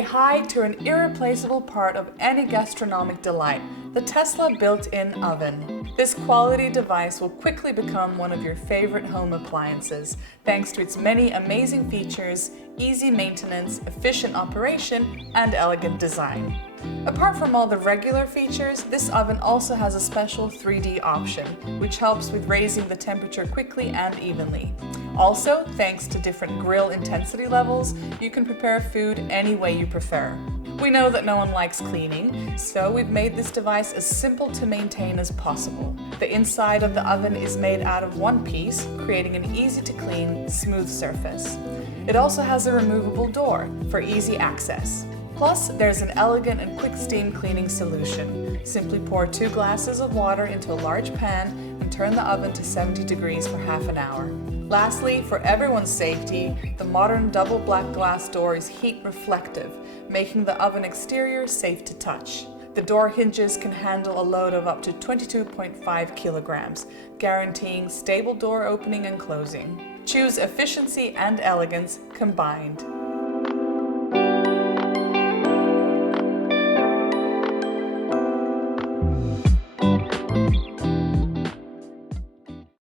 Say hi to an irreplaceable part of any gastronomic delight, the Tesla built-in oven. This quality device will quickly become one of your favorite home appliances, thanks to its many amazing features, easy maintenance, efficient operation, and elegant design. Apart from all the regular features, this oven also has a special 3D option, which helps with raising the temperature quickly and evenly. Also, thanks to different grill intensity levels, you can prepare food any way you prefer. We know that no one likes cleaning, so we've made this device as simple to maintain as possible. The inside of the oven is made out of one piece, creating an easy-to-clean, smooth surface. It also has a removable door for easy access. Plus, there's an elegant and quick steam cleaning solution. Simply pour 2 glasses of water into a large pan and turn the oven to 70 degrees for half an hour. Lastly, for everyone's safety, the modern double black glass door is heat reflective, making the oven exterior safe to touch. The door hinges can handle a load of up to 22.5 kilograms, guaranteeing stable door opening and closing. Choose efficiency and elegance combined.